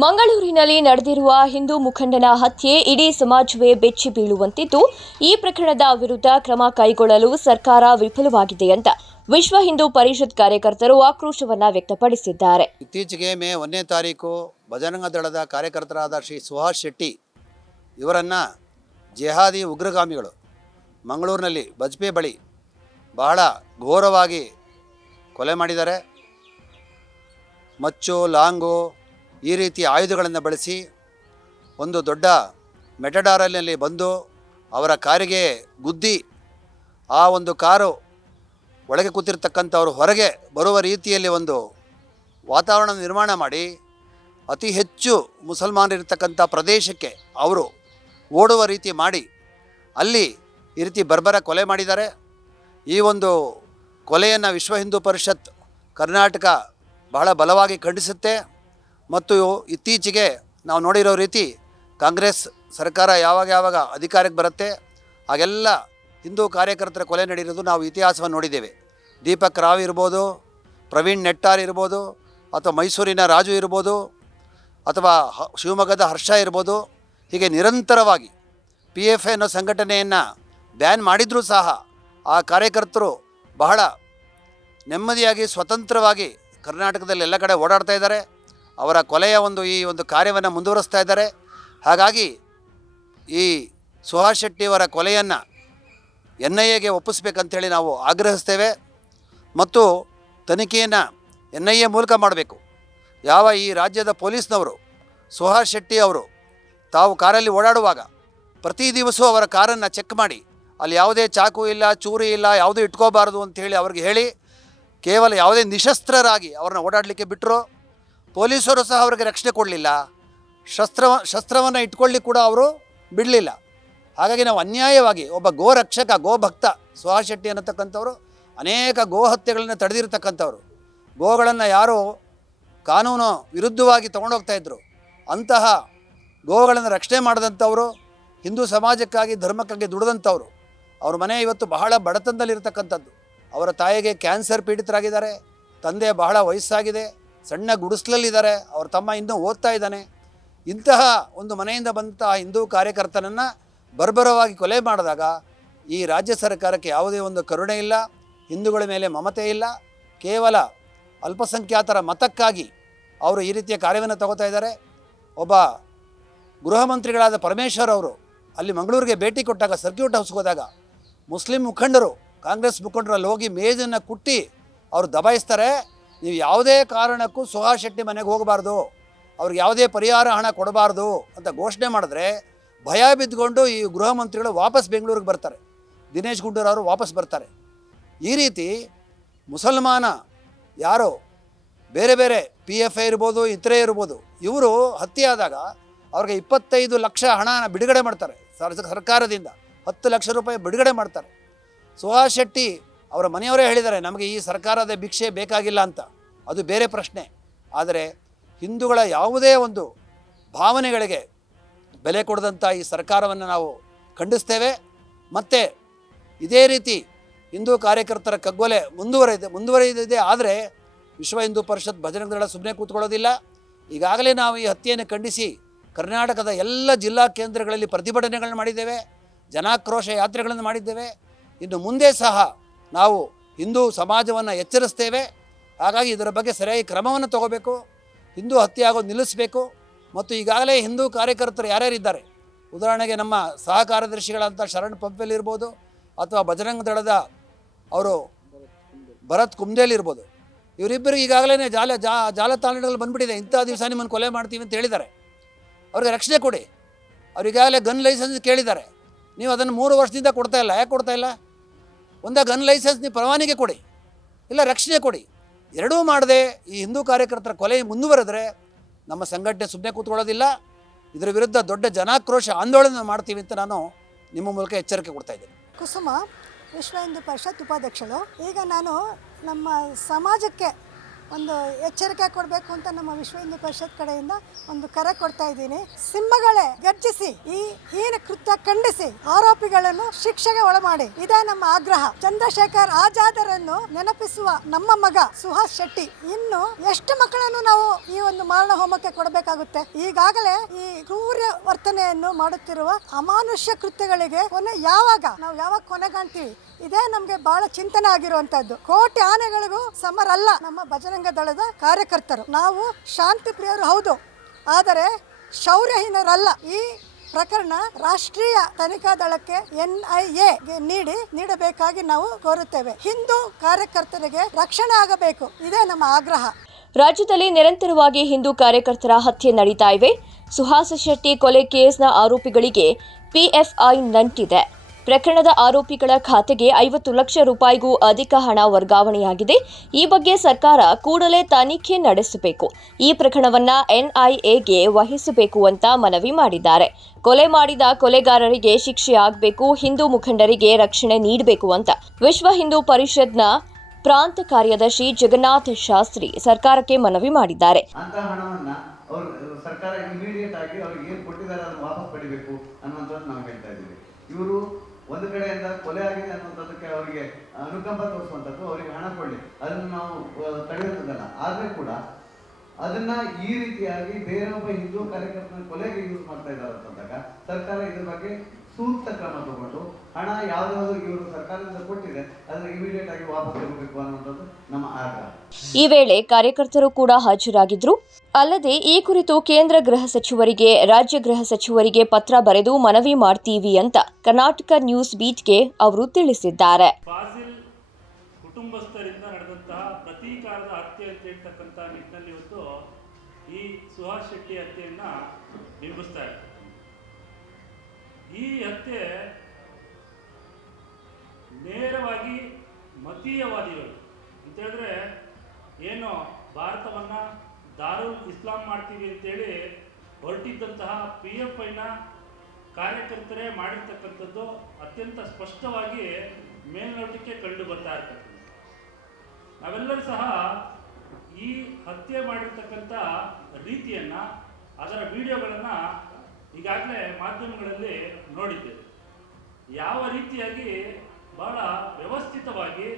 ಮಂಗಳೂರಿನಲ್ಲಿ ನಡೆದಿರುವ ಹಿಂದೂ ಮುಖಂಡನ ಹತ್ಯೆ ಇಡೀ ಸಮಾಜವೇ ಬೆಚ್ಚಿ ಬೀಳುವಂತಿದ್ದು, ಈ ಪ್ರಕರಣದ ವಿರುದ್ಧ ಕ್ರಮ ಕೈಗೊಳ್ಳಲು ಸರ್ಕಾರ ವಿಫಲವಾಗಿದೆ ಅಂತ ವಿಶ್ವ ಹಿಂದೂ ಪರಿಷತ್ ಕಾರ್ಯಕರ್ತರು ಆಕ್ರೋಶವನ್ನು ವ್ಯಕ್ತಪಡಿಸಿದ್ದಾರೆ. ಇತ್ತೀಚೆಗೆ ಮೇ 1ನೇ ತಾರೀಕು ಬಜರಂಗ ದಳದ ಕಾರ್ಯಕರ್ತರಾದ ಶ್ರೀ ಸುಹಾಸ್ ಶೆಟ್ಟಿ ಇವರನ್ನು ಜೆಹಾದಿ ಉಗ್ರಗಾಮಿಗಳು ಮಂಗಳೂರಿನಲ್ಲಿ ಬಜ್ಪೆ ಬಳಿ ಬಹಳ ಘೋರವಾಗಿ ಕೊಲೆ ಮಾಡಿದ್ದಾರೆ. ಮಚ್ಚು, ಲಾಂಗು ಈ ರೀತಿ ಆಯುಧಗಳನ್ನು ಬಳಸಿ ಒಂದು ದೊಡ್ಡ ಮೆಟಡಾರಲ್ಲಿ ಬಂದು ಅವರ ಕಾರಿಗೆ ಗುದ್ದಿ ಆ ಒಂದು ಕಾರು ಒಳಗೆ ಕೂತಿರ್ತಕ್ಕಂಥವರು ಹೊರಗೆ ಬರುವ ರೀತಿಯಲ್ಲಿ ಒಂದು ವಾತಾವರಣ ನಿರ್ಮಾಣ ಮಾಡಿ ಅತಿ ಹೆಚ್ಚು ಮುಸಲ್ಮಾನರಿರ್ತಕ್ಕಂಥ ಪ್ರದೇಶಕ್ಕೆ ಅವರು ಓಡುವ ರೀತಿ ಮಾಡಿ ಅಲ್ಲಿ ಈ ರೀತಿ ಬರ್ಬರ ಕೊಲೆ ಮಾಡಿದ್ದಾರೆ. ಈ ಒಂದು ಕೊಲೆಯನ್ನು ವಿಶ್ವ ಹಿಂದೂ ಪರಿಷತ್ ಕರ್ನಾಟಕ ಬಹಳ ಬಲವಾಗಿ ಖಂಡಿಸುತ್ತೆ. ಮತ್ತು ಇತ್ತೀಚೆಗೆ ನಾವು ನೋಡಿರೋ ರೀತಿ ಕಾಂಗ್ರೆಸ್ ಸರ್ಕಾರ ಯಾವಾಗ ಅಧಿಕಾರಕ್ಕೆ ಬರುತ್ತೆ ಆಗೆಲ್ಲ ಹಿಂದೂ ಕಾರ್ಯಕರ್ತರ ಕೊಲೆ ನಡೆಯಿರೋದು ನಾವು ಇತಿಹಾಸವನ್ನು ನೋಡಿದ್ದೇವೆ. ದೀಪಕ್ ರಾವ್ ಇರ್ಬೋದು, ಪ್ರವೀಣ್ ನೆಟ್ಟಾರ್ ಇರ್ಬೋದು, ಅಥವಾ ಮೈಸೂರಿನ ರಾಜು ಇರ್ಬೋದು, ಅಥವಾ ಶಿವಮೊಗ್ಗದ ಹರ್ಷ ಇರ್ಬೋದು. ಹೀಗೆ ನಿರಂತರವಾಗಿ PFI ಅನ್ನೋ ಸಂಘಟನೆಯನ್ನು ಬ್ಯಾನ್ ಮಾಡಿದರೂ ಸಹ ಆ ಕಾರ್ಯಕರ್ತರು ಬಹಳ ನೆಮ್ಮದಿಯಾಗಿ ಸ್ವತಂತ್ರವಾಗಿ ಕರ್ನಾಟಕದಲ್ಲಿ ಎಲ್ಲ ಕಡೆ ಓಡಾಡ್ತಾ ಇದ್ದಾರೆ. ಅವರ ಕೊಲೆಯ ಈ ಒಂದು ಕಾರ್ಯವನ್ನು ಮುಂದುವರಿಸ್ತಾ ಇದ್ದಾರೆ. ಹಾಗಾಗಿ ಈ ಸುಹಾಸ್ ಶೆಟ್ಟಿಯವರ ಕೊಲೆಯನ್ನು NIAಗೆ ಒಪ್ಪಿಸ್ಬೇಕಂಥೇಳಿ ನಾವು ಆಗ್ರಹಿಸ್ತೇವೆ. ಮತ್ತು ತನಿಖೆಯನ್ನು NIA ಮೂಲಕ ಮಾಡಬೇಕು. ಈ ರಾಜ್ಯದ ಪೊಲೀಸ್ನವರು ಸುಹಾಸ್ ಶೆಟ್ಟಿ ಅವರು ತಾವು ಕಾರಲ್ಲಿ ಓಡಾಡುವಾಗ ಪ್ರತಿ ದಿವಸವೂ ಅವರ ಕಾರನ್ನು ಚೆಕ್ ಮಾಡಿ ಅಲ್ಲಿ ಯಾವುದೇ ಚಾಕು ಇಲ್ಲ, ಚೂರಿ ಇಲ್ಲ, ಯಾವುದೂ ಇಟ್ಕೋಬಾರ್ದು ಅಂಥೇಳಿ ಅವ್ರಿಗೆ ಹೇಳಿ ಕೇವಲ ಯಾವುದೇ ನಿಶಸ್ತ್ರರಾಗಿ ಅವ್ರನ್ನ ಓಡಾಡಲಿಕ್ಕೆ ಬಿಟ್ಟರು. ಪೊಲೀಸರು ಸಹ ಅವರಿಗೆ ರಕ್ಷಣೆ ಕೊಡಲಿಲ್ಲ. ಶಸ್ತ್ರವನ್ನು ಇಟ್ಕೊಳ್ಳಿಕ್ಕೆ ಕೂಡ ಅವರು ಬಿಡಲಿಲ್ಲ. ಹಾಗಾಗಿ ನಾವು ಅನ್ಯಾಯವಾಗಿ ಒಬ್ಬ ಗೋರಕ್ಷಕ, ಗೋಭಕ್ತ ಸುಹಾಸ್ ಶೆಟ್ಟಿ ಅನ್ನತಕ್ಕಂಥವ್ರು ಅನೇಕ ಗೋಹತ್ಯೆಗಳನ್ನು ತಡೆದಿರ್ತಕ್ಕಂಥವ್ರು. ಗೋಗಳನ್ನು ಯಾರು ಕಾನೂನು ವಿರುದ್ಧವಾಗಿ ತೊಗೊಂಡೋಗ್ತಾಯಿದ್ರು ಅಂತಹ ಗೋಗಳನ್ನು ರಕ್ಷಣೆ ಮಾಡಿದಂಥವರು, ಹಿಂದೂ ಸಮಾಜಕ್ಕಾಗಿ ಧರ್ಮಕ್ಕಾಗಿ ದುಡಿದಂಥವ್ರು. ಅವ್ರ ಮನೆ ಇವತ್ತು ಬಹಳ ಬಡತನದಲ್ಲಿರ್ತಕ್ಕಂಥದ್ದು. ಅವರ ತಾಯಿಗೆ ಕ್ಯಾನ್ಸರ್ ಪೀಡಿತರಾಗಿದ್ದಾರೆ, ತಂದೆ ಬಹಳ ವಯಸ್ಸಾಗಿದೆ, ಸಣ್ಣ ಗುಡಿಸ್ಲಲ್ಲಿದ್ದಾರೆ, ಅವ್ರ ತಮ್ಮ ಇನ್ನೂ ಓದ್ತಾ ಇದ್ದಾನೆ. ಇಂತಹ ಒಂದು ಮನೆಯಿಂದ ಬಂದಂತಹ ಹಿಂದೂ ಕಾರ್ಯಕರ್ತನನ್ನು ಬರ್ಬರವಾಗಿ ಕೊಲೆ ಮಾಡಿದಾಗ ಈ ರಾಜ್ಯ ಸರ್ಕಾರಕ್ಕೆ ಯಾವುದೇ ಒಂದು ಕರುಣೆ ಇಲ್ಲ, ಹಿಂದೂಗಳ ಮೇಲೆ ಮಮತೆ ಇಲ್ಲ. ಕೇವಲ ಅಲ್ಪಸಂಖ್ಯಾತರ ಮತಕ್ಕಾಗಿ ಅವರು ಈ ರೀತಿಯ ಕಾರ್ಯವನ್ನು ತಗೋತಾ ಇದ್ದಾರೆ. ಒಬ್ಬ ಗೃಹ ಮಂತ್ರಿಗಳಾದ ಪರಮೇಶ್ವರ್ ಅವರು ಅಲ್ಲಿ ಮಂಗಳೂರಿಗೆ ಭೇಟಿ ಕೊಟ್ಟಾಗ, ಸರ್ಕ್ಯೂಟ್ ಹೌಸ್ಗೆ ಹೋದಾಗ ಮುಸ್ಲಿಂ ಮುಖಂಡರು, ಕಾಂಗ್ರೆಸ್ ಮುಖಂಡರು ಅಲ್ಲಿ ಹೋಗಿ ಮೇಜನ್ನು ಕುಟ್ಟಿ ಅವರು ದಬಾಯಿಸ್ತಾರೆ. ನೀವು ಯಾವುದೇ ಕಾರಣಕ್ಕೂ ಸುಹಾಸ್ ಶೆಟ್ಟಿ ಮನೆಗೆ ಹೋಗಬಾರ್ದು, ಅವ್ರಿಗೆ ಯಾವುದೇ ಪರಿಹಾರ ಹಣ ಕೊಡಬಾರ್ದು ಅಂತ ಘೋಷಣೆ ಮಾಡಿದ್ರೆ ಭಯ ಬಿದ್ದುಕೊಂಡು ಈ ಗೃಹ ಮಂತ್ರಿಗಳು ವಾಪಸ್ ಬೆಂಗಳೂರಿಗೆ ಬರ್ತಾರೆ. ದಿನೇಶ್ ಗುಂಡೂರಾವರು ವಾಪಸ್ ಬರ್ತಾರೆ. ಈ ರೀತಿ ಮುಸಲ್ಮಾನ ಯಾರು ಬೇರೆ ಬೇರೆ PFI ಇರ್ಬೋದು, ಇತರೆ ಇರ್ಬೋದು, ಇವರು ಹತ್ಯೆ ಆದಾಗ ಅವ್ರಿಗೆ 25 ಲಕ್ಷ ಹಣ ಬಿಡುಗಡೆ ಮಾಡ್ತಾರೆ ಸರ್ಕಾರದಿಂದ. 10 ಲಕ್ಷ ರೂಪಾಯಿ ಬಿಡುಗಡೆ ಮಾಡ್ತಾರೆ. ಸುಹಾಸ್ ಶೆಟ್ಟಿ ಅವರ ಮನೆಯವರೇ ಹೇಳಿದ್ದಾರೆ, ನಮಗೆ ಈ ಸರ್ಕಾರದ ಭಿಕ್ಷೆ ಬೇಕಾಗಿಲ್ಲ ಅಂತ. ಅದು ಬೇರೆ ಪ್ರಶ್ನೆ. ಆದರೆ ಹಿಂದೂಗಳ ಯಾವುದೇ ಒಂದು ಭಾವನೆಗಳಿಗೆ ಬೆಲೆ ಕೊಡದಂಥ ಈ ಸರ್ಕಾರವನ್ನು ನಾವು ಖಂಡಿಸ್ತೇವೆ. ಮತ್ತು ಇದೇ ರೀತಿ ಹಿಂದೂ ಕಾರ್ಯಕರ್ತರ ಕಗ್ಗೊಲೆ ಮುಂದುವರಿದಿದೆ. ಆದರೆ ವಿಶ್ವ ಹಿಂದೂ ಪರಿಷತ್ ಬಜರಂಗ ದಳ ಸುಮ್ಮನೆ ಕೂತ್ಕೊಳ್ಳೋದಿಲ್ಲ. ಈಗಾಗಲೇ ನಾವು ಈ ಹತ್ಯೆಯನ್ನು ಖಂಡಿಸಿ ಕರ್ನಾಟಕದ ಎಲ್ಲ ಜಿಲ್ಲಾ ಕೇಂದ್ರಗಳಲ್ಲಿ ಪ್ರತಿಭಟನೆಗಳನ್ನು ಮಾಡಿದ್ದೇವೆ, ಜನಾಕ್ರೋಶ ಯಾತ್ರೆಗಳನ್ನು ಮಾಡಿದ್ದೇವೆ. ಇನ್ನು ಮುಂದೆ ಸಹ ನಾವು ಹಿಂದೂ ಸಮಾಜವನ್ನು ಎಚ್ಚರಿಸ್ತೇವೆ. ಹಾಗಾಗಿ ಇದರ ಬಗ್ಗೆ ಸರಿಯಾಗಿ ಕ್ರಮವನ್ನು ತಗೋಬೇಕು, ಹಿಂದೂ ಹತ್ಯೆ ಆಗೋದು ನಿಲ್ಲಿಸಬೇಕು. ಮತ್ತು ಈಗಾಗಲೇ ಹಿಂದೂ ಕಾರ್ಯಕರ್ತರು ಯಾರ್ಯಾರಿದ್ದಾರೆ, ಉದಾಹರಣೆಗೆ ನಮ್ಮ ಸಹ ಕಾರ್ಯದರ್ಶಿಗಳಂಥ ಶರಣ್ ಪಂಪೆಲ್ ಇರ್ಬೋದು, ಅಥವಾ ಬಜರಂಗ ದಳದ ಅವರು ಭರತ್ ಕುಮ್ದೇಲ್ ಇರ್ಬೋದು, ಇವರಿಬ್ಬರು ಈಗಾಗಲೇ ಜಾಲತಾಣಗಳಲ್ಲಿ ಬಂದುಬಿಟ್ಟಿದೆ, ಇಂಥ ದಿವಸ ನಿಮ್ಮನ್ನು ಕೊಲೆ ಮಾಡ್ತೀವಿ ಅಂತ ಹೇಳಿದ್ದಾರೆ. ಅವ್ರಿಗೆ ರಕ್ಷಣೆ ಕೊಡಿ. ಅವ್ರಿಗಾಗಲೇ ಗನ್ ಲೈಸೆನ್ಸ್ ಕೇಳಿದ್ದಾರೆ. ನೀವು ಅದನ್ನು 3 ವರ್ಷದಿಂದ ಕೊಡ್ತಾ ಇಲ್ಲ. ಯಾಕೆ ಕೊಡ್ತಾ ಇಲ್ಲ? ಗನ್ ಲೈಸೆನ್ಸ್ ನೀವು ಪರವಾನಿಗೆ ಕೊಡಿ, ಇಲ್ಲ ರಕ್ಷಣೆ ಕೊಡಿ. ಎರಡೂ ಮಾಡದೆ ಈ ಹಿಂದೂ ಕಾರ್ಯಕರ್ತರ ಕೊಲೆ ಮುಂದುವರೆದರೆ ನಮ್ಮ ಸಂಘಟನೆ ಸುಮ್ಮನೆ ಕೂತ್ಕೊಳ್ಳೋದಿಲ್ಲ. ಇದರ ವಿರುದ್ಧ ದೊಡ್ಡ ಜನಾಕ್ರೋಶ ಆಂದೋಲನ ಮಾಡ್ತೀವಿ ಅಂತ ನಾನು ನಿಮ್ಮ ಮೂಲಕ ಎಚ್ಚರಿಕೆ ಕೊಡ್ತಾ ಇದ್ದೇನೆ. ಕುಸುಮ, ವಿಶ್ವ ಹಿಂದೂ ಪರಿಷತ್ ಉಪಾಧ್ಯಕ್ಷಳು. ಈಗ ನಾನು ನಮ್ಮ ಸಮಾಜಕ್ಕೆ ಒಂದು ಎಚ್ಚರಿಕೆ ಕೊಡಬೇಕು ಅಂತ ನಮ್ಮ ವಿಶ್ವ ಹಿಂದೂ ಪರಿಷತ್ ಕಡೆಯಿಂದ ಒಂದು ಕರೆ ಕೊಡ್ತಾ ಇದ್ದೀನಿ. ಸಿಂಹಗಳೇ ಗರ್ಜಿಸಿ, ಈ ಹೀನ ಕೃತ್ಯ ಖಂಡಿಸಿ ಆರೋಪಿಗಳನ್ನು ಶಿಕ್ಷೆಗೆ ಒಳಮಾಡಿ, ಇದೇ ನಮ್ಮ ಆಗ್ರಹ. ಚಂದ್ರಶೇಖರ್ ಆಜಾದರನ್ನು ನೆನಪಿಸುವ ನಮ್ಮ ಮಗ ಸುಹಾಸ್ ಶೆಟ್ಟಿ, ಇನ್ನು ಎಷ್ಟು ಮಕ್ಕಳನ್ನು ನಾವು ಈ ಒಂದು ಮಾರಣ ಹೋಮಕ್ಕೆ ಕೊಡಬೇಕಾಗುತ್ತೆ? ಈಗಾಗಲೇ ಈ ಕ್ರೂರ ವರ್ತನೆಯನ್ನು ಮಾಡುತ್ತಿರುವ ಅಮಾನುಷ್ಯ ಕೃತ್ಯಗಳಿಗೆ ನಾವು ಯಾವಾಗ ಕೊನೆ ಕಾಣ್ತೀವಿ? ಇದೇ ನಮ್ಗೆ ಬಹಳ ಚಿಂತನೆ ಆಗಿರುವಂತದ್ದು. ಕೋಟಿ ಆನೆಗಳಿಗೂ ಸಮರಲ್ಲ ನಮ್ಮ ಬಜರಂಗ ದಳದ ಕಾರ್ಯಕರ್ತರು. ನಾವು ಶಾಂತಿ ಪ್ರಿಯರು ಹೌದು, ಆದರೆ ಶೌರ್ಯಹೀನರಲ್ಲ. ಈ ಪ್ರಕರಣ ರಾಷ್ಟ್ರೀಯ ತನಿಖಾ ದಳಕ್ಕೆ NIA ನೀಡಬೇಕಾಗಿ ನಾವು ಕೋರುತ್ತೇವೆ. ಹಿಂದೂ ಕಾರ್ಯಕರ್ತರಿಗೆ ರಕ್ಷಣೆ ಆಗಬೇಕು, ಇದೇ ನಮ್ಮ ಆಗ್ರಹ. ರಾಜ್ಯದಲ್ಲಿ ನಿರಂತರವಾಗಿ ಹಿಂದೂ ಕಾರ್ಯಕರ್ತರ ಹತ್ಯೆ ನಡೀತಾ ಇವೆ. ಸುಹಾಸ್ ಶೆಟ್ಟಿ ಕೊಲೆ ಕೇಸ್ನ ಆರೋಪಿಗಳಿಗೆ PFI ನಂಟಿದೆ. ಪ್ರಕರಣದ ಆರೋಪಿಗಳ ಖಾತೆಗೆ 50 ಲಕ್ಷ ರೂಪಾಯಿಗೂ ಅಧಿಕ ಹಣ ವರ್ಗಾವಣೆಯಾಗಿದೆ. ಈ ಬಗ್ಗೆ ಸರ್ಕಾರ ಕೂಡಲೇ ತನಿಖೆ ನಡೆಸಬೇಕು. ಈ ಪ್ರಕರಣವನ್ನ NIAಗೆ ವಹಿಸಬೇಕು ಅಂತ ಮನವಿ ಮಾಡಿದ್ದಾರೆ. ಕೊಲೆ ಮಾಡಿದ ಕೊಲೆಗಾರರಿಗೆ ಶಿಕ್ಷೆ ಆಗಬೇಕು, ಹಿಂದೂ ಮುಖಂಡರಿಗೆ ರಕ್ಷಣೆ ನೀಡಬೇಕು ಅಂತ ವಿಶ್ವ ಹಿಂದೂ ಪರಿಷತ್ನ ಪ್ರಾಂತ ಕಾರ್ಯದರ್ಶಿ ಜಗನ್ನಾಥ ಶಾಸ್ತ್ರಿ ಸರ್ಕಾರಕ್ಕೆ ಮನವಿ ಮಾಡಿದ್ದಾರೆ. ಸರ್ಕಾರ ಇಮಿಡಿಯೇಟ್ ಆಗಿ ಅವ್ರಿಗೆ ಏನು ಕೊಟ್ಟಿದ್ದಾರೆ ಅದನ್ನು ವಾಪಸ್ ಪಡಿಬೇಕು ಅನ್ನೋಂಥದ್ದು ನಾವು ಹೇಳ್ತಾ ಇದ್ದೀವಿ. ಇವರು ಒಂದು ಕಡೆಯಿಂದ ಕೊಲೆ ಆಗಿದೆ ಅನ್ನುವಂಥದ್ದಕ್ಕೆ ಅವರಿಗೆ ಅನುಕಂಪ ತೋರಿಸುವಂಥದ್ದು, ಅವರಿಗೆ ಹಣ ಕೊಡಲಿ, ಅದನ್ನು ನಾವು ತಡೆಯುವುದಲ್ಲ. ಆದರೆ ಕೂಡ ಅದನ್ನ ಈ ರೀತಿಯಾಗಿ ಬೇರೊಬ್ಬ ಹಿಂದೂ ಕಾರ್ಯಕರ್ತನ ಕೊಲೆಗೆ ಯೂಸ್ ಮಾಡ್ತಾ ಇದ್ದಾರೆ ಅಂತಂದಾಗ ಸರ್ಕಾರ ಇದ್ರ ಬಗ್ಗೆ ಸೂಕ್ತ ಕ್ರಮ ತಗೊಂಡು ಹಣ ಯಾವ್ದಾದ್ರು ಇವರು ಸರ್ಕಾರದಿಂದ ಕೊಟ್ಟಿದೆ ಅದನ್ನ ಇಮಿಡಿಯೇಟ್ ಆಗಿ ವಾಪಸ್ ತಗೋಬೇಕು ಅನ್ನುವಂಥದ್ದು ನಮ್ಮ ಆಗ್ರಹ. ಈ ವೇಳೆ ಕಾರ್ಯಕರ್ತರು ಕೂಡ ಹಾಜರಾಗಿದ್ರು. ಅಲ್ಲದೆ ಈ ಕುರಿತು ಕೇಂದ್ರ ಗೃಹ ಸಚಿವರಿಗೆ, ರಾಜ್ಯ ಗೃಹ ಸಚಿವರಿಗೆ ಪತ್ರ ಬರೆದು ಮನವಿ ಮಾಡ್ತೀವಿ ಅಂತ ಕರ್ನಾಟಕ ನ್ಯೂಸ್ ಬೀಟ್ಗೆ ಅವರು ತಿಳಿಸಿದ್ದಾರೆ. ಫಾಜಿಲ್ ಕುಟುಂಬಸ್ಥರಿಂದ ನಡೆದಂತಹ ಪ್ರತೀಕಾರದ ಹತ್ಯೆ ಅಂತ ಹೇಳ್ತಕ್ಕಂಥ ನಿಟ್ಟಿನಲ್ಲಿ ಇವತ್ತು ಈ ಸುಹಾಸ್ ಶೆಟ್ಟಿ ಹತ್ಯೆಯನ್ನ ಬಿಂಬಿಸ್ತಾ ಇದೆ. ಈ ಹತ್ಯೆ ನೇರವಾಗಿ ಮತೀಯವಾದಿಗಳು ಅಂತ ಹೇಳಿದ್ರೆ ಏನು ಭಾರತವನ್ನ ದಾರುಲ್ ಇಸ್ಲಾಂ ಮಾಡ್ತೀವಿ ಅಂತೇಳಿ ಹೊರಟಿದ್ದಂತಹ PFIನ ಕಾರ್ಯಕರ್ತರೇ ಮಾಡಿರ್ತಕ್ಕಂಥದ್ದು ಅತ್ಯಂತ ಸ್ಪಷ್ಟವಾಗಿ ಮೇಲ್ನೋಟಕ್ಕೆ ಕಂಡು ಬರ್ತಾ ಇರ್ತಕ್ಕಂಥದ್ದು. ನಾವೆಲ್ಲರೂ ಸಹ ಈ ಹತ್ಯೆ ಮಾಡಿರ್ತಕ್ಕಂಥ ರೀತಿಯನ್ನ, ಅದರ ವಿಡಿಯೋಗಳನ್ನು ಈಗಾಗಲೇ ಮಾಧ್ಯಮಗಳಲ್ಲಿ ನೋಡಿದ್ದೇವೆ. ಯಾವ ರೀತಿಯಾಗಿ ಬಹಳ ವ್ಯವಸ್ಥಿತವಾಗಿ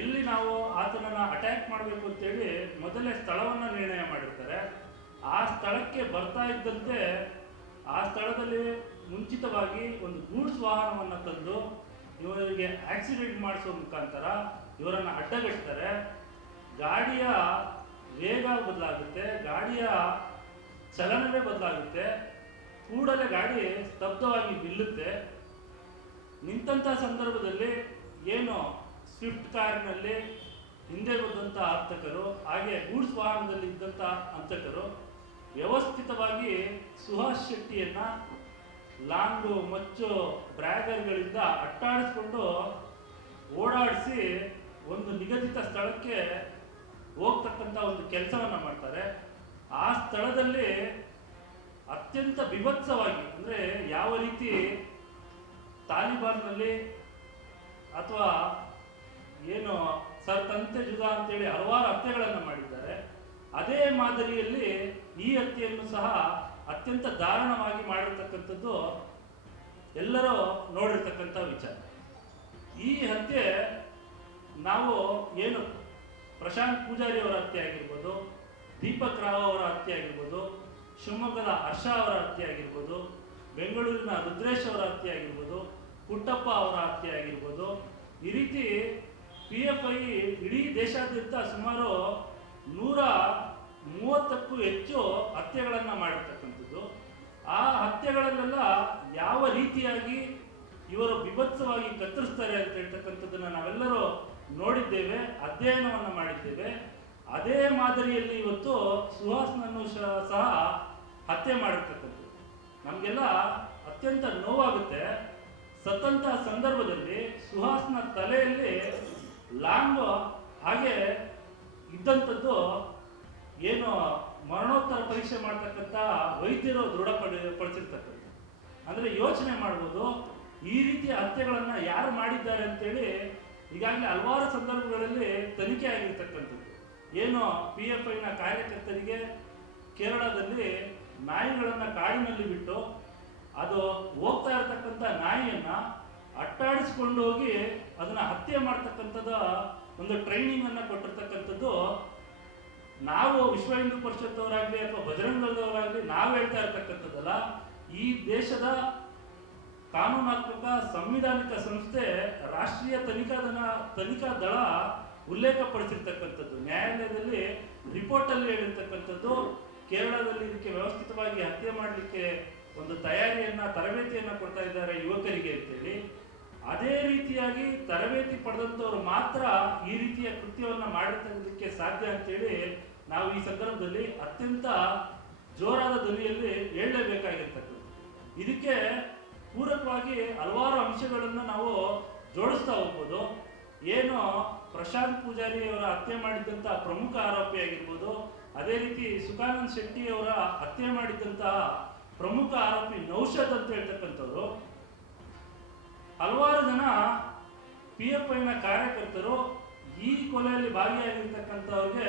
ಎಲ್ಲಿ ನಾವು ಆತನನ್ನು ಅಟ್ಯಾಕ್ ಮಾಡಬೇಕು ಅಂತೇಳಿ ಮೊದಲೇ ಸ್ಥಳವನ್ನು ನಿರ್ಣಯ ಮಾಡಿರ್ತಾರೆ. ಆ ಸ್ಥಳಕ್ಕೆ ಬರ್ತಾ ಇದ್ದಂತೆ ಆ ಸ್ಥಳದಲ್ಲಿ ಮುಂಚಿತವಾಗಿ ಒಂದು ಗೂಡ್ಸ್ ವಾಹನವನ್ನು ತಂದು ಇವರಿಗೆ ಆಕ್ಸಿಡೆಂಟ್ ಮಾಡಿಸೋ ಮುಖಾಂತರ ಇವರನ್ನು ಅಡ್ಡಗಟ್ತಾರೆ. ಗಾಡಿಯ ವೇಗ ಬದಲಾಗುತ್ತೆ, ಗಾಡಿಯ ಚಲನವೇ ಬದಲಾಗುತ್ತೆ. ಕೂಡಲೇ ಗಾಡಿ ಸ್ತಬ್ಧವಾಗಿ ನಿಲ್ಲುತ್ತೆ. ನಿಂತಹ ಸಂದರ್ಭದಲ್ಲಿ ಏನು ಸ್ವಿಫ್ಟ್ ಕಾರಿನಲ್ಲಿ ಹಿಂದೆ ಬಂದಂಥ ಹಂತಕರು, ಹಾಗೆ ಗೂಡ್ಸ್ ವಾಹನದಲ್ಲಿ ಇದ್ದಂಥ ಹಂತಕರು ವ್ಯವಸ್ಥಿತವಾಗಿ ಸುಹಾಸ್ ಶೆಟ್ಟಿಯನ್ನ ಲಾಂಗು ಮಚ್ಚು ಬ್ರ್ಯಾಗರ್ಗಳಿಂದ ಅಟ್ಟಾಡಿಸ್ಕೊಂಡು ಓಡಾಡಿಸಿ ಒಂದು ನಿಗದಿತ ಸ್ಥಳಕ್ಕೆ ಹೋಗ್ತಕ್ಕಂಥ ಒಂದು ಕೆಲಸವನ್ನು ಮಾಡ್ತಾರೆ. ಆ ಸ್ಥಳದಲ್ಲಿ ಅತ್ಯಂತ ಬಿಭತ್ಸವಾಗಿ, ಅಂದರೆ ಯಾವ ರೀತಿ ತಾಲಿಬಾನ್ನಲ್ಲಿ ಅಥವಾ ಏನು ಸರ್ ತಂತೆ ಜುದಾ ಅಂತೇಳಿ ಹಲವಾರು ಹತ್ಯೆಗಳನ್ನು ಮಾಡಿದ್ದಾರೆ, ಅದೇ ಮಾದರಿಯಲ್ಲಿ ಈ ಹತ್ಯೆಯನ್ನು ಸಹ ಅತ್ಯಂತ ದಾರುಣವಾಗಿ ಮಾಡಿರ್ತಕ್ಕಂಥದ್ದು ಎಲ್ಲರೂ ನೋಡಿರ್ತಕ್ಕಂಥ ವಿಚಾರ. ಈ ಹತ್ಯೆ ನಾವು ಏನು ಪ್ರಶಾಂತ್ ಪೂಜಾರಿ ಅವರ ಹತ್ಯೆ ಆಗಿರ್ಬೋದು, ದೀಪಕ್ ರಾವ್ ಅವರ ಹತ್ಯೆ ಆಗಿರ್ಬೋದು, ಶಿವಮೊಗ್ಗದ ಹರ್ಷ ಅವರ ಹತ್ಯೆ ಆಗಿರ್ಬೋದು, ಬೆಂಗಳೂರಿನ ರುದ್ರೇಶ್ ಅವರ ಹತ್ಯೆ ಆಗಿರ್ಬೋದು, ಪುಟ್ಟಪ್ಪ ಅವರ ಹತ್ಯೆ ಆಗಿರ್ಬೋದು, ಈ ರೀತಿ PFI ಇಡೀ ದೇಶಾದ್ಯಂತ ಸುಮಾರು 130ಕ್ಕೂ ಹೆಚ್ಚು ಹತ್ಯೆಗಳನ್ನು ಮಾಡಿರ್ತಕ್ಕಂಥದ್ದು. ಆ ಹತ್ಯೆಗಳಲ್ಲೆಲ್ಲ ಯಾವ ರೀತಿಯಾಗಿ ಇವರು ಬಿಭತ್ಸವಾಗಿ ಕತ್ತರಿಸ್ತಾರೆ ಅಂತ ಹೇಳ್ತಕ್ಕಂಥದ್ದನ್ನು ನಾವೆಲ್ಲರೂ ನೋಡಿದ್ದೇವೆ, ಅಧ್ಯಯನವನ್ನು ಮಾಡಿದ್ದೇವೆ. ಅದೇ ಮಾದರಿಯಲ್ಲಿ ಇವತ್ತು ಸುಹಾಸ್ನನ್ನು ಸಹ ಹತ್ಯೆ ಮಾಡಿರ್ತಕ್ಕಂಥದ್ದು ನಮಗೆಲ್ಲ ಅತ್ಯಂತ ನೋವಾಗುತ್ತೆ. ಸತ್ತಂತ ಸಂದರ್ಭದಲ್ಲಿ ಸುಹಾಸ್ನ ತಲೆಯಲ್ಲಿ ಲಾಂಗ್ ಹಾಗೆ ಇದ್ದಂಥದ್ದು ಏನು ಮರಣೋತ್ತರ ಪರೀಕ್ಷೆ ಮಾಡ್ತಕ್ಕಂಥ ವೈದ್ಯರು ದೃಢಪಡಿಸಿರ್ತಕ್ಕಂಥ. ಅಂದರೆ ಯೋಚನೆ ಮಾಡ್ಬೋದು, ಈ ರೀತಿಯ ಹತ್ಯೆಗಳನ್ನು ಯಾರು ಮಾಡಿದ್ದಾರೆ ಅಂತೇಳಿ ಈಗಾಗಲೇ ಹಲವಾರು ಸಂದರ್ಭಗಳಲ್ಲಿ ತನಿಖೆ ಆಗಿರ್ತಕ್ಕಂಥದ್ದು. ಏನು PFIನ ಕಾರ್ಯಕರ್ತರಿಗೆ ಕೇರಳದಲ್ಲಿ ನಾಯಿಗಳನ್ನು ಕಾಡಿನಲ್ಲಿ ಬಿಟ್ಟು ಅದು ಹೋಗ್ತಾ ಇರತಕ್ಕಂಥ ನಾಯಿಯನ್ನು ಅಟ್ಟಾಡಿಸ್ಕೊಂಡು ಹೋಗಿ ಅದನ್ನು ಹತ್ಯೆ ಮಾಡ್ತಕ್ಕಂಥದ್ದು ಒಂದು ಟ್ರೈನಿಂಗನ್ನು ಕೊಟ್ಟಿರ್ತಕ್ಕಂಥದ್ದು ನಾವು ವಿಶ್ವ ಹಿಂದೂ ಪರಿಷತ್ತವರಾಗಲಿ ಅಥವಾ ಬಜರಂಗ ದಳದವರಾಗಲಿ ನಾವು ಹೇಳ್ತಾ ಇರ್ತಕ್ಕಂಥದ್ದಲ್ಲ. ಈ ದೇಶದ ಕಾನೂನಾತ್ಮಕ ಸಂವಿಧಾನಿಕ ಸಂಸ್ಥೆ ರಾಷ್ಟ್ರೀಯ ತನಿಖಾ ದಳ ಉಲ್ಲೇಖಪಡಿಸಿರ್ತಕ್ಕಂಥದ್ದು, ನ್ಯಾಯಾಲಯದಲ್ಲಿ ರಿಪೋರ್ಟಲ್ಲಿ ಹೇಳಿರ್ತಕ್ಕಂಥದ್ದು, ಕೇರಳದಲ್ಲಿ ಇದಕ್ಕೆ ವ್ಯವಸ್ಥಿತವಾಗಿ ಹತ್ಯೆ ಮಾಡಲಿಕ್ಕೆ ಒಂದು ತರಬೇತಿಯನ್ನು ಕೊಡ್ತಾ ಇದ್ದಾರೆ ಯುವಕರಿಗೆ ಅಂತೇಳಿ. ಅದೇ ರೀತಿಯಾಗಿ ತರಬೇತಿ ಪಡೆದಂಥವ್ರು ಮಾತ್ರ ಈ ರೀತಿಯ ಕೃತ್ಯವನ್ನು ಮಾಡಿರ್ತಕ್ಕಂಥಕ್ಕೆ ಸಾಧ್ಯ ಅಂತೇಳಿ ನಾವು ಈ ಸಂದರ್ಭದಲ್ಲಿ ಅತ್ಯಂತ ಜೋರಾದ ಧ್ವನಿಯಲ್ಲಿ ಹೇಳಲೇಬೇಕಾಗಿರ್ತಕ್ಕಂಥದ್ದು. ಇದಕ್ಕೆ ಪೂರಕವಾಗಿ ಹಲವಾರು ಅಂಶಗಳನ್ನು ನಾವು ಜೋಡಿಸ್ತಾ ಹೋಗ್ಬೋದು. ಏನು ಪ್ರಶಾಂತ್ ಪೂಜಾರಿ ಅವರ ಹತ್ಯೆ ಮಾಡಿದ್ದಂಥ ಪ್ರಮುಖ ಆರೋಪಿ ಆಗಿರ್ಬೋದು, ಅದೇ ರೀತಿ ಸುಖಾನಂದ್ ಶೆಟ್ಟಿ ಅವರ ಹತ್ಯೆ ಮಾಡಿದ್ದಂತಹ ಪ್ರಮುಖ ಆರೋಪಿ ನೌಷದ್ ಅಂತ ಹೇಳ್ತಕ್ಕಂಥವ್ರು, ಹಲವಾರು ಜನ PFIನ ಕಾರ್ಯಕರ್ತರು ಈ ಕೊಲೆಯಲ್ಲಿ ಭಾಗಿಯಾಗಿರ್ತಕ್ಕಂಥವ್ರಿಗೆ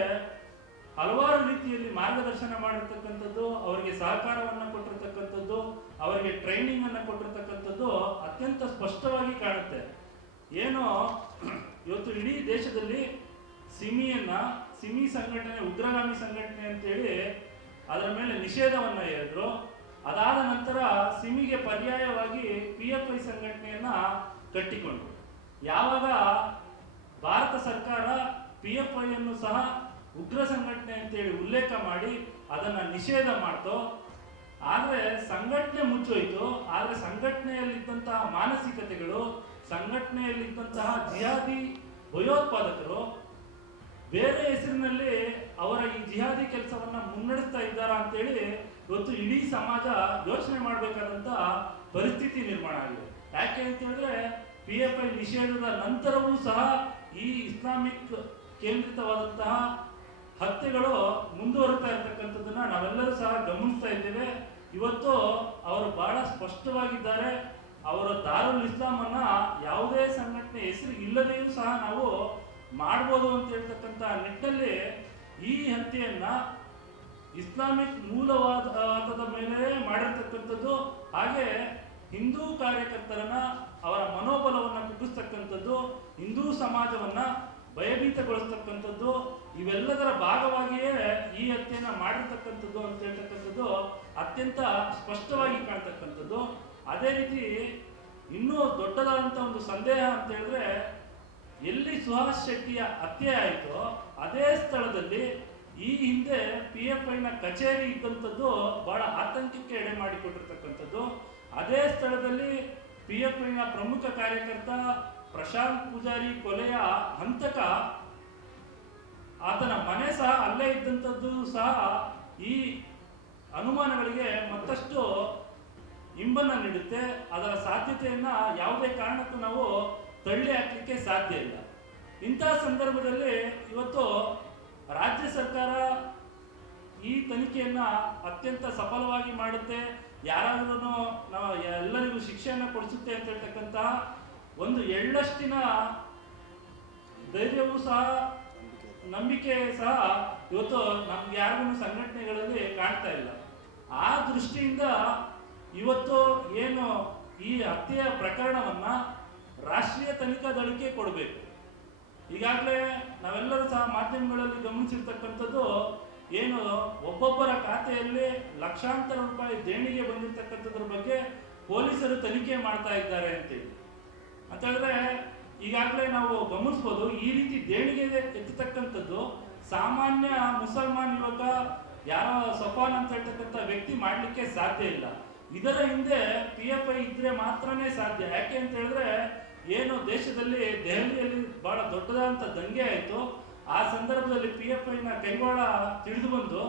ಹಲವಾರು ರೀತಿಯಲ್ಲಿ ಮಾರ್ಗದರ್ಶನ ಮಾಡಿರ್ತಕ್ಕಂಥದ್ದು, ಅವರಿಗೆ ಸಹಕಾರವನ್ನು ಕೊಟ್ಟಿರ್ತಕ್ಕಂಥದ್ದು, ಅವರಿಗೆ ಟ್ರೈನಿಂಗ್ ಅನ್ನು ಕೊಟ್ಟಿರ್ತಕ್ಕಂಥದ್ದು ಅತ್ಯಂತ ಸ್ಪಷ್ಟವಾಗಿ ಕಾಣುತ್ತೆ. ಏನು ಇವತ್ತು ಇಡೀ ದೇಶದಲ್ಲಿ ಸಿಮಿ ಸಂಘಟನೆ ಉಗ್ರಗಾಮಿ ಸಂಘಟನೆ ಅಂತೇಳಿ ಅದರ ಮೇಲೆ ನಿಷೇಧವನ್ನು ಹೇಳಿದ್ರು. ಅದಾದ ನಂತರ ಸಿಮಿಗೆ ಪರ್ಯಾಯವಾಗಿ PFI ಸಂಘಟನೆಯನ್ನ ಕಟ್ಟಿಕೊಂಡ್ರು. ಯಾವಾಗ ಭಾರತ ಸರ್ಕಾರ PFIಯನ್ನು ಸಹ ಉಗ್ರ ಸಂಘಟನೆ ಅಂತೇಳಿ ಉಲ್ಲೇಖ ಮಾಡಿ ಅದನ್ನು ನಿಷೇಧ ಮಾಡ್ತೋ, ಆದರೆ ಸಂಘಟನೆ ಮುಚ್ಚೋಯ್ತು. ಆದರೆ ಸಂಘಟನೆಯಲ್ಲಿದ್ದಂತಹ ಮಾನಸಿಕತೆಗಳು, ಸಂಘಟನೆಯಲ್ಲಿದ್ದಂತಹ ಜಿಹಾದಿ ಭಯೋತ್ಪಾದಕರು ಬೇರೆ ಹೆಸರಿನಲ್ಲಿ ಅವರ ಈ ಜಿಹಾದಿ ಕೆಲಸವನ್ನ ಮುನ್ನಡೆಸ್ತಾ ಇದ್ದಾರಾ ಅಂತೇಳಿ ಇವತ್ತು ಇಡೀ ಸಮಾಜ ಯೋಚನೆ ಮಾಡಬೇಕಾದಂತ ಪರಿಸ್ಥಿತಿ ನಿರ್ಮಾಣ ಆಗಿದೆ. ಯಾಕೆ ಅಂತ ಹೇಳಿದ್ರೆ PFI ನಿಷೇಧದ ನಂತರವೂ ಸಹ ಈ ಇಸ್ಲಾಮಿಕ್ ಕೇಂದ್ರಿತವಾದಂತಹ ಹತ್ಯೆಗಳು ಮುಂದುವರಿತಾ ಇರತಕ್ಕಂಥದ್ದನ್ನ ನಾವೆಲ್ಲರೂ ಸಹ ಗಮನಿಸ್ತಾ ಇದ್ದೇವೆ. ಇವತ್ತು ಅವರು ಬಹಳ ಸ್ಪಷ್ಟವಾಗಿದ್ದಾರೆ. ಅವರ ದಾರುಲ್ ಇಸ್ಲಾಂ ಅನ್ನ ಯಾವುದೇ ಸಂಘಟನೆ ಹೆಸರು ಇಲ್ಲದೆಯೂ ಸಹ ನಾವು ಮಾಡ್ಬೋದು ಅಂತ ಹೇಳ್ತಕ್ಕಂಥ ನಿಟ್ಟಿನಲ್ಲಿ ಈ ಹತ್ಯೆಯನ್ನ ಇಸ್ಲಾಮಿಕ್ ಮೂಲವಾದದ ಮೇಲೆ ಮಾಡಿರ್ತಕ್ಕಂಥದ್ದು, ಹಾಗೆ ಹಿಂದೂ ಕಾರ್ಯಕರ್ತರನ್ನ ಅವರ ಮನೋಬಲವನ್ನು ಕುಗ್ಗಿಸ್ತಕ್ಕಂಥದ್ದು, ಹಿಂದೂ ಸಮಾಜವನ್ನ ಭಯಭೀತಗೊಳಿಸ್ತಕ್ಕಂಥದ್ದು, ಇವೆಲ್ಲದರ ಭಾಗವಾಗಿಯೇ ಈ ಹತ್ಯೆಯನ್ನ ಮಾಡಿರ್ತಕ್ಕಂಥದ್ದು ಅಂತ ಹೇಳ್ತಕ್ಕಂಥದ್ದು ಅತ್ಯಂತ ಸ್ಪಷ್ಟವಾಗಿ ಕಾಣ್ತಕ್ಕಂಥದ್ದು. ಅದೇ ರೀತಿ ಇನ್ನೂ ದೊಡ್ಡದಾದಂಥ ಒಂದು ಸಂದೇಹ ಅಂತ ಹೇಳಿದ್ರೆ, ಎಲ್ಲಿ ಸುಹಾಸ್ ಶೆಟ್ಟಿಯ ಹತ್ಯೆ ಆಯಿತೋ ಅದೇ ಸ್ಥಳದಲ್ಲಿ ಈ ಹಿಂದೆ PFIನ ಕಚೇರಿ ಇದ್ದಂಥದ್ದು ಬಹಳ ಆತಂಕಕ್ಕೆ ಎಡೆ ಮಾಡಿಕೊಟ್ಟಿರ್ತಕ್ಕಂಥದ್ದು. ಅದೇ ಸ್ಥಳದಲ್ಲಿ PFIನ ಪ್ರಮುಖ ಕಾರ್ಯಕರ್ತ ಪ್ರಶಾಂತ್ ಪೂಜಾರಿ ಕೊಲೆಯ ಹಂತಕ, ಆತನ ಮನೆ ಸಹ ಅಲ್ಲೇ ಇದ್ದಂಥದ್ದು ಸಹ ಈ ಅನುಮಾನಗಳಿಗೆ ಮತ್ತಷ್ಟು ಇಂಬನ್ನು ನೀಡುತ್ತೆ. ಅದರ ಸಾಧ್ಯತೆಯನ್ನ ಯಾವುದೇ ಕಾರಣಕ್ಕೂ ನಾವು ತಳ್ಳಿ ಹಾಕಲಿಕ್ಕೆ ಸಾಧ್ಯ ಇಲ್ಲ. ಇಂತಹ ಸಂದರ್ಭದಲ್ಲಿ ಇವತ್ತು ರಾಜ್ಯ ಸರ್ಕಾರ ಈ ತನಿಖೆಯನ್ನ ಅತ್ಯಂತ ಸಫಲವಾಗಿ ಮಾಡುತ್ತೆ, ಯಾರಾದ್ರೂ ನಾವು ಎಲ್ಲರಿಗೂ ಶಿಕ್ಷೆಯನ್ನು ಕೊಡಿಸುತ್ತೆ ಅಂತ ಹೇಳ್ತಕ್ಕಂಥ ಒಂದು ಎಳ್ಳಷ್ಟಿನ ಧೈರ್ಯವೂ ಸಹ ನಂಬಿಕೆ ಸಹ ಇವತ್ತು ನಮ್ಗೆ ಯಾರಿಗೂ ಸಂಘಟನೆಗಳಲ್ಲಿ ಕಾಣ್ತಾ ಇಲ್ಲ. ಆ ದೃಷ್ಟಿಯಿಂದ ಇವತ್ತು ಏನು ಈ ಹತ್ಯೆಯ ಪ್ರಕರಣವನ್ನ ರಾಷ್ಟ್ರೀಯ ತನಿಖಾ ದಳಕ್ಕೆ ಕೊಡಬೇಕು. ಈಗಾಗಲೇ ನಾವೆಲ್ಲರೂ ಸಹ ಮಾಧ್ಯಮಗಳಲ್ಲಿ ಗಮನಿಸಿರ್ತಕ್ಕಂಥದ್ದು ಏನು ಒಬ್ಬೊಬ್ಬರ ಖಾತೆಯಲ್ಲಿ ಲಕ್ಷಾಂತರ ರೂಪಾಯಿ ದೇಣಿಗೆ ಬಂದಿರತಕ್ಕಂಥದ್ರ ಬಗ್ಗೆ ಪೊಲೀಸರು ತನಿಖೆ ಮಾಡ್ತಾ ಇದ್ದಾರೆ ಅಂತೇಳಿ ಅಂತ ಹೇಳಿದ್ರೆ ಈಗಾಗಲೇ ನಾವು ಗಮನಿಸ್ಬೋದು. ಈ ರೀತಿ ದೇಣಿಗೆ ಎತ್ತತಕ್ಕಂಥದ್ದು ಸಾಮಾನ್ಯ ಮುಸಲ್ಮಾನ್ ಯುವಕ ಯಾರೋ ಸಫಾನ್ ಅಂತ ಹೇಳ್ತಕ್ಕಂಥ ವ್ಯಕ್ತಿ ಮಾಡಲಿಕ್ಕೆ ಸಾಧ್ಯ ಇಲ್ಲ. ಇದರ ಹಿಂದೆ PFI ಇದ್ರೆ ಮಾತ್ರನೇ ಸಾಧ್ಯ. ಯಾಕೆ ಅಂತ ಹೇಳಿದ್ರೆ ಏನು ದೇಶದಲ್ಲಿ ದೆಹಲಿಯಲ್ಲಿ ಬಹಳ ದೊಡ್ಡದಾದಂಥ ದಂಗೆ ಆಯಿತು. ಆ ಸಂದರ್ಭದಲ್ಲಿ PFIನ ಕೈವಾಡ ತಿಳಿದು ಬಂದು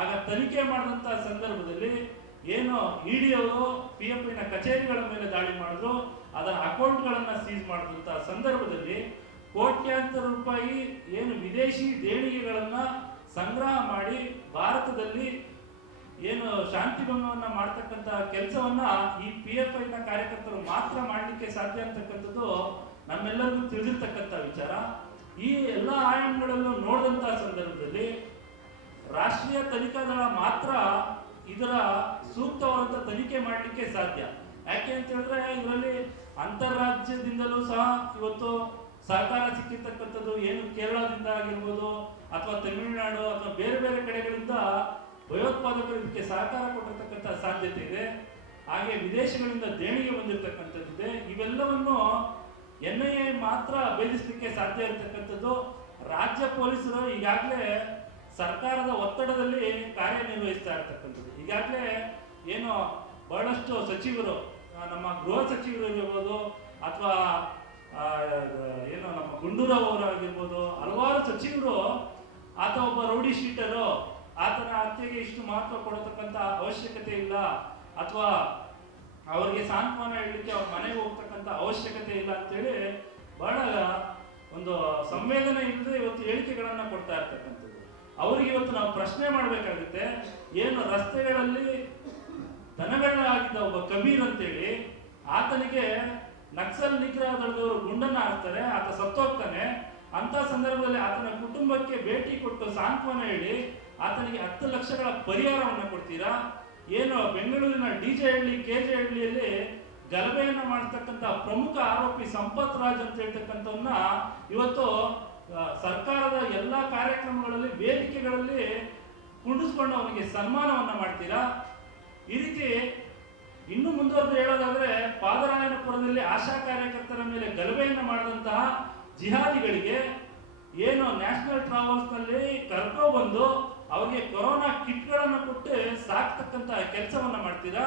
ಆಗ ತನಿಖೆ ಮಾಡಿದಂಥ ಸಂದರ್ಭದಲ್ಲಿ ಏನು ED ಅವರು PFIನ ಕಚೇರಿಗಳ ಮೇಲೆ ದಾಳಿ ಮಾಡಿದ್ರು, ಅದರ ಅಕೌಂಟ್ಗಳನ್ನು ಸೀಸ್ ಮಾಡಿದಂಥ ಸಂದರ್ಭದಲ್ಲಿ ಕೋಟ್ಯಾಂತರ ರೂಪಾಯಿ ಏನು ವಿದೇಶಿ ದೇಣಿಗೆಗಳನ್ನು ಸಂಗ್ರಹ ಮಾಡಿ ಭಾರತದಲ್ಲಿ ಏನು ಶಾಂತಿ ಭಂಗವನ್ನ ಮಾಡ್ತಕ್ಕಂಥ ಕೆಲಸವನ್ನ ಈ PFIನ ಕಾರ್ಯಕರ್ತರು ಮಾತ್ರ ಮಾಡಲಿಕ್ಕೆ ಸಾಧ್ಯ ಅಂತಕ್ಕಂಥದ್ದು ನಮ್ಮೆಲ್ಲರಿಗೂ ತಿಳಿದಿರ್ತಕ್ಕಂಥ ವಿಚಾರ. ಈ ಎಲ್ಲ ಆಯಾಮಗಳನ್ನು ನೋಡಿದಂಥ ಸಂದರ್ಭದಲ್ಲಿ ರಾಷ್ಟ್ರೀಯ ತನಿಖಾ ದಳ ಮಾತ್ರ ಇದರ ಸೂಕ್ತವಾದಂಥ ತನಿಖೆ ಮಾಡಲಿಕ್ಕೆ ಸಾಧ್ಯ. ಯಾಕೆ ಅಂತ ಹೇಳಿದ್ರೆ ಇದರಲ್ಲಿ ಅಂತಾರಾಜ್ಯದಿಂದಲೂ ಸಹ ಇವತ್ತು ಸಹಕಾರ ಸಿಕ್ಕಿರ್ತಕ್ಕಂಥದ್ದು, ಏನು ಕೇರಳದಿಂದ ಆಗಿರ್ಬೋದು ಅಥವಾ ತಮಿಳುನಾಡು ಅಥವಾ ಬೇರೆ ಬೇರೆ ಕಡೆಗಳಿಂದ ಭಯೋತ್ಪಾದಕರು ಇದಕ್ಕೆ ಸಹಕಾರ ಕೊಟ್ಟಿರ್ತಕ್ಕಂಥ ಸಾಧ್ಯತೆ ಇದೆ. ಹಾಗೆ ವಿದೇಶಗಳಿಂದ ದೇಣಿಗೆ ಬಂದಿರತಕ್ಕಂಥದ್ದಿದೆ. ಇವೆಲ್ಲವನ್ನು NIA ಮಾತ್ರ ಭೇದಿಸಲಿಕ್ಕೆ ಸಾಧ್ಯ ಇರತಕ್ಕಂಥದ್ದು. ರಾಜ್ಯ ಪೊಲೀಸರು ಈಗಾಗಲೇ ಸರ್ಕಾರದ ಒತ್ತಡದಲ್ಲಿ ಕಾರ್ಯನಿರ್ವಹಿಸ್ತಾ ಇರ್ತಕ್ಕಂಥದ್ದು. ಈಗಾಗಲೇ ಏನು ಬಹಳಷ್ಟು ಸಚಿವರು, ನಮ್ಮ ಗೃಹ ಸಚಿವರು ಇರ್ಬೋದು ಅಥವಾ ಏನು ನಮ್ಮ ಗುಂಡೂರಾವ್ ಅವರಾಗಿರ್ಬೋದು, ಹಲವಾರು ಸಚಿವರು ಆತ ಒಬ್ಬ ರೌಡಿ ಶೀಟರು, ಆತನ ಹತ್ಯೆಗೆ ಇಷ್ಟು ಮಹತ್ವ ಕೊಡತಕ್ಕಂಥ ಅವಶ್ಯಕತೆ ಇಲ್ಲ ಅಥವಾ ಅವರಿಗೆ ಸಾಂತ್ವನ ಹೇಳಲಿಕ್ಕೆ ಅವ್ರ ಮನೆಗೆ ಹೋಗ್ತಕ್ಕಂಥ ಅವಶ್ಯಕತೆ ಇಲ್ಲ ಅಂತೇಳಿ ಬಹಳ ಒಂದು ಸಂವೇದನೆ ಇಲ್ಲದೆ ಇವತ್ತು ಹೇಳಿಕೆಗಳನ್ನು ಕೊಡ್ತಾ ಇರ್ತಕ್ಕಂಥದ್ದು. ಅವ್ರಿಗೆ ಇವತ್ತು ನಾವು ಪ್ರಶ್ನೆ ಮಾಡಬೇಕಾಗುತ್ತೆ, ಏನು ರಸ್ತೆಗಳಲ್ಲಿ ದನಗಳಾಗಿದ್ದ ಒಬ್ಬ ಕಬೀರ್ ಅಂತೇಳಿ ಆತನಿಗೆ ನಕ್ಸಲ್ ನಿಗ್ರಹ ದಳದವರು ಗುಂಡನ್ನ ಹಾಕ್ತಾರೆ, ಆತ ಸತ್ತೋಗ್ತಾನೆ. ಅಂತ ಸಂದರ್ಭದಲ್ಲಿ ಆತನ ಕುಟುಂಬಕ್ಕೆ ಭೇಟಿ ಕೊಟ್ಟು ಸಾಂತ್ವನ ಹೇಳಿ ಆತನಿಗೆ 10 ಲಕ್ಷಗಳ ಪರಿಹಾರವನ್ನು ಕೊಡ್ತೀರಾ? ಏನು ಬೆಂಗಳೂರಿನ DJ ಹಳ್ಳಿ KJ ಹಳ್ಳಿಯಲ್ಲಿ ಗಲಭೆಯನ್ನು ಮಾಡತಕ್ಕಂಥ ಪ್ರಮುಖ ಆರೋಪಿ ಸಂಪತ್ ರಾಜ್ ಅಂತ ಹೇಳ್ತಕ್ಕಂಥವನ್ನ ಇವತ್ತು ಸರ್ಕಾರದ ಎಲ್ಲ ಕಾರ್ಯಕ್ರಮಗಳಲ್ಲಿ ವೇದಿಕೆಗಳಲ್ಲಿ ಕುಂಡಿಸ್ಕೊಂಡು ಅವನಿಗೆ ಸನ್ಮಾನವನ್ನ ಮಾಡ್ತೀರಾ? ಈ ರೀತಿ ಇನ್ನು ಮುಂದುವರೆದು ಹೇಳೋದಾದ್ರೆ ಪಾದರಾಯನಪುರದಲ್ಲಿ ಆಶಾ ಕಾರ್ಯಕರ್ತರ ಮೇಲೆ ಗಲಭೆಯನ್ನು ಮಾಡಿದಂತಹ ಜಿಹಾದಿಗಳಿಗೆ ಏನು ನ್ಯಾಷನಲ್ ಟ್ರಾವೆಲ್ಸ್ನಲ್ಲಿ ಕರ್ಕೊಬಂದು ಅವರಿಗೆ ಕೊರೋನಾ ಕಿಟ್ಗಳನ್ನು ಕೊಟ್ಟು ಸಾಕ್ತಕ್ಕಂಥ ಕೆಲಸವನ್ನ ಮಾಡ್ತೀರಾ?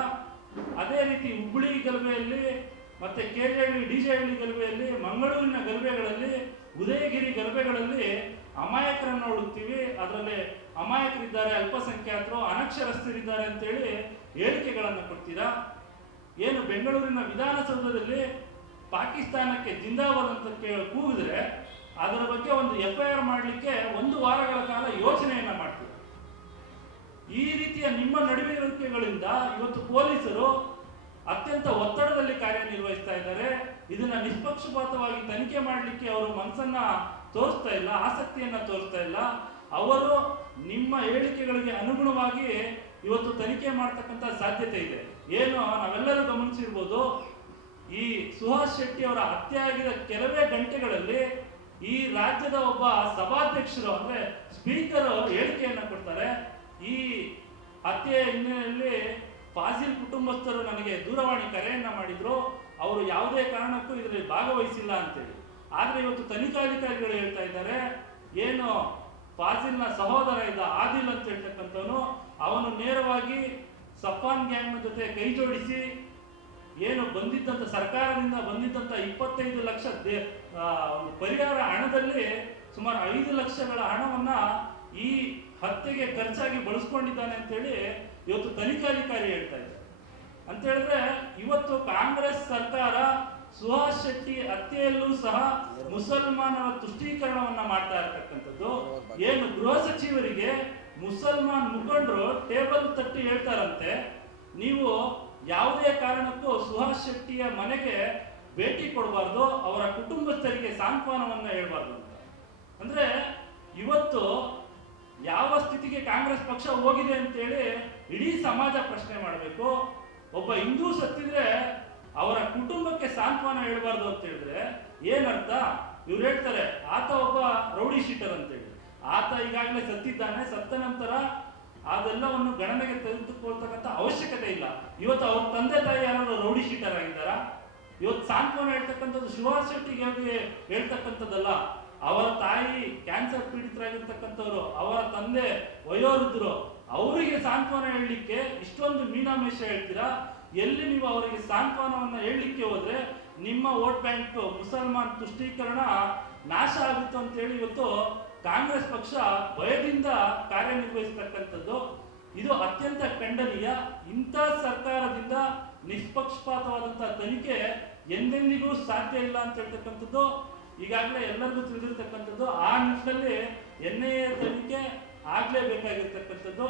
ಅದೇ ರೀತಿ ಹುಬ್ಬಳ್ಳಿ ಗಲಭೆಯಲ್ಲಿ ಮತ್ತೆ KJ ಹಳ್ಳಿ DJ ಹಳ್ಳಿ ಗಲಭೆಯಲ್ಲಿ, ಮಂಗಳೂರಿನ ಗಲಭೆಗಳಲ್ಲಿ, ಉದಯಗಿರಿ ಗಲಭೆಗಳಲ್ಲಿ ಅಮಾಯಕರನ್ನು ಹುಡುಕ್ತೀವಿ, ಅದರಲ್ಲಿ ಅಮಾಯಕರಿದ್ದಾರೆ, ಅಲ್ಪಸಂಖ್ಯಾತರು, ಅನಕ್ಷರಸ್ಥರಿದ್ದಾರೆ ಅಂತೇಳಿ ಹೇಳಿಕೆಗಳನ್ನು ಕೊಡ್ತೀರಾ? ಏನು ಬೆಂಗಳೂರಿನ ವಿಧಾನಸೌಧದಲ್ಲಿ ಪಾಕಿಸ್ತಾನಕ್ಕೆ ಜಿಂದಾಬಾದ್ ಅಂತ ಕೂಗಿದ್ರೆ ಅದರ ಬಗ್ಗೆ ಒಂದು FIR ಮಾಡಲಿಕ್ಕೆ 1 ವಾರಗಳ ಕಾಲ ಯೋಚನೆಯನ್ನ ಮಾಡ್ತೀವಿ. ಈ ರೀತಿಯ ನಿಮ್ಮ ನಡವಳಿಕೆಗಳಿಂದ ಇವತ್ತು ಪೊಲೀಸರು ಅತ್ಯಂತ ಒತ್ತಡದಲ್ಲಿ ಕಾರ್ಯನಿರ್ವಹಿಸ್ತಾ ಇದ್ದಾರೆ. ಇದನ್ನ ನಿಷ್ಪಕ್ಷಪಾತವಾಗಿ ತನಿಖೆ ಮಾಡಲಿಕ್ಕೆ ಅವರು ಮನಸ್ಸನ್ನ ತೋರಿಸ್ತಾ ಇಲ್ಲ, ಆಸಕ್ತಿಯನ್ನ ತೋರಿಸ್ತಾ ಇಲ್ಲ. ಅವರು ನಿಮ್ಮ ಹೇಳಿಕೆಗಳಿಗೆ ಅನುಗುಣವಾಗಿ ಇವತ್ತು ತನಿಖೆ ಮಾಡ್ತಕ್ಕಂಥ ಸಾಧ್ಯತೆ ಇದೆ. ಏನು ನಾವೆಲ್ಲರೂ ಗಮನಿಸಿರ್ಬೋದು, ಈ ಸುಹಾಸ್ ಶೆಟ್ಟಿ ಅವರ ಹತ್ಯೆ ಆಗಿದ ಕೆಲವೇ ಗಂಟೆಗಳಲ್ಲಿ ಈ ರಾಜ್ಯದ ಒಬ್ಬ ಸಭಾಧ್ಯಕ್ಷರು ಅಂದ್ರೆ ಸ್ಪೀಕರ್ ಹೇಳಿಕೆಯನ್ನ ಕೊಡ್ತಾರೆ. ಈ ಹತ್ಯೆ ಹಿನ್ನೆಲೆಯಲ್ಲಿ ಫಾಜಿಲ್ ಕುಟುಂಬಸ್ಥರು ನನಗೆ ದೂರವಾಣಿ ಕರೆಯನ್ನ ಮಾಡಿದ್ರು, ಅವರು ಯಾವುದೇ ಕಾರಣಕ್ಕೂ ಇದರಲ್ಲಿ ಭಾಗವಹಿಸಿಲ್ಲ ಅಂತೇಳಿ. ಆದ್ರೆ ಇವತ್ತು ತನಿಖಾಧಿಕಾರಿಗಳು ಹೇಳ್ತಾ ಇದ್ದಾರೆ, ಏನು ಫಾಜಿಲ್ನ ಸಹೋದರ ಇದ್ದ ಆದಿಲ್ ಅಂತ ಹೇಳ್ತಕ್ಕಂಥವನು, ಅವನು ನೇರವಾಗಿ ಸಫಾನ್ ಗ್ಯಾಂಗ್ನ ಜೊತೆ ಕೈ ಜೋಡಿಸಿ ಏನು ಬಂದಿದ್ದಂಥ ಸರ್ಕಾರದಿಂದ ಬಂದಿದ್ದಂಥ 25 ಲಕ್ಷ ಪರಿಹಾರ ಹಣದಲ್ಲಿ ಸುಮಾರು 5 ಲಕ್ಷಗಳ ಹಣವನ್ನ ಈ ಹತ್ಯೆಗೆ ಖರ್ಚಾಗಿ ಬಳಸ್ಕೊಂಡಿದ್ದಾನೆ ಅಂತೇಳಿ ಇವತ್ತು ತನಿಖಾಧಿಕಾರಿ ಹೇಳ್ತಾ ಇದ್ದಾರೆ. ಅಂತ ಹೇಳಿದ್ರೆ ಇವತ್ತು ಕಾಂಗ್ರೆಸ್ ಸರ್ಕಾರ ಸುಹಾಸ್ ಶೆಟ್ಟಿ ಹತ್ಯೆಯಲ್ಲೂ ಸಹ ಮುಸಲ್ಮಾನರ ತುಷ್ಟೀಕರಣವನ್ನ ಮಾಡ್ತಾ ಇರ್ತಕ್ಕಂಥದ್ದು. ಏನು ಗೃಹ ಸಚಿವರಿಗೆ ಮುಸಲ್ಮಾನ್ ಮುಖಂಡರು ಟೇಬಲ್ ತಟ್ಟಿ ಹೇಳ್ತಾರಂತೆ, ನೀವು ಯಾವುದೇ ಕಾರಣಕ್ಕೂ ಸುಹಾಸ್ ಶೆಟ್ಟಿಯ ಮನೆಗೆ ಭೇಟಿ ಕೊಡಬಾರ್ದು, ಅವರ ಕುಟುಂಬಸ್ಥರಿಗೆ ಸಾಂತ್ವನವನ್ನ ಹೇಳ್ಬಾರ್ದು ಅಂತ. ಅಂದ್ರೆ ಇವತ್ತು ಯಾವ ಸ್ಥಿತಿಗೆ ಕಾಂಗ್ರೆಸ್ ಪಕ್ಷ ಹೋಗಿದೆ ಅಂತೇಳಿ ಇಡೀ ಸಮಾಜ ಪ್ರಶ್ನೆ ಮಾಡಬೇಕು. ಒಬ್ಬ ಹಿಂದೂ ಸತ್ತಿದ್ರೆ ಅವರ ಕುಟುಂಬಕ್ಕೆ ಸಾಂತ್ವನ ಹೇಳ್ಬಾರ್ದು ಅಂತ ಹೇಳಿದ್ರೆ ಏನರ್ಥ? ಇವ್ರು ಹೇಳ್ತಾರೆ ಆತ ಒಬ್ಬ ರೌಡಿ ಶೀಟರ್ ಅಂತೇಳಿ. ಆತ ಈಗಾಗಲೇ ಸತ್ತಿದ್ದಾನೆ, ಸತ್ತ ನಂತರ ಅದೆಲ್ಲವನ್ನು ಗಣನೆಗೆ ತೆಗೆದುಕೊಳ್ತಕ್ಕಂಥ ಅವಶ್ಯಕತೆ ಇಲ್ಲ. ಇವತ್ತು ಅವ್ರ ತಂದೆ ತಾಯಿ ಯಾರು ರೌಡಿ ಶೀಟರ್ ಆಗಿದ್ದಾರಾ? ಇವತ್ತು ಸಾಂತ್ವನ ಹೇಳ್ತಕ್ಕಂಥದ್ದು ಸುಹಾಸ್ ಶೆಟ್ಟಿಗೆ ಹೇಳ್ತಕ್ಕಂಥದ್ದಲ್ಲ. ಅವರ ತಾಯಿ ಕ್ಯಾನ್ಸರ್ ಪೀಡಿತರಾಗಿರ್ತಕ್ಕಂಥವ್ರು, ಅವರ ತಂದೆ ವಯೋವೃದ್ಧರು, ಅವರಿಗೆ ಸಾಂತ್ವನ ಹೇಳಲಿಕ್ಕೆ ಇಷ್ಟೊಂದು ಮೀನಾಮೇಷ ಹೇಳ್ತೀರಾ? ಎಲ್ಲಿ ನೀವು ಅವರಿಗೆ ಸಾಂತ್ವನವನ್ನ ಹೇಳಲಿಕ್ಕೆ ಹೋದ್ರೆ ನಿಮ್ಮ ವೋಟ್ ಬ್ಯಾಂಕ್ ಮುಸಲ್ಮಾನ್ ತುಷ್ಟೀಕರಣ ನಾಶ ಆಗುತ್ತೆ ಅಂತೇಳಿ ಇವತ್ತು ಕಾಂಗ್ರೆಸ್ ಪಕ್ಷ ಭಯದಿಂದ ಕಾರ್ಯನಿರ್ವಹಿಸತಕ್ಕಂಥದ್ದು. ಇದು ಅತ್ಯಂತ ಖಂಡನೀಯ. ಇಂಥ ಸರ್ಕಾರದಿಂದ ನಿಷ್ಪಕ್ಷಪಾತವಾದಂತಹ ತನಿಖೆ ಎಂದೆಂದಿಗೂ ಸಾಧ್ಯ ಇಲ್ಲ ಅಂತ ಹೇಳ್ತಕ್ಕಂಥದ್ದು ಈಗಾಗಲೇ ಎಲ್ಲರಿಗೂ ತಿಳಿದಿರ್ತಕ್ಕಂಥದ್ದು. ಆ ನಿಟ್ಟಿನಲ್ಲಿ NIA ತನಿಖೆ ಆಗ್ಲೇಬೇಕಾಗಿರ್ತಕ್ಕಂಥದ್ದು.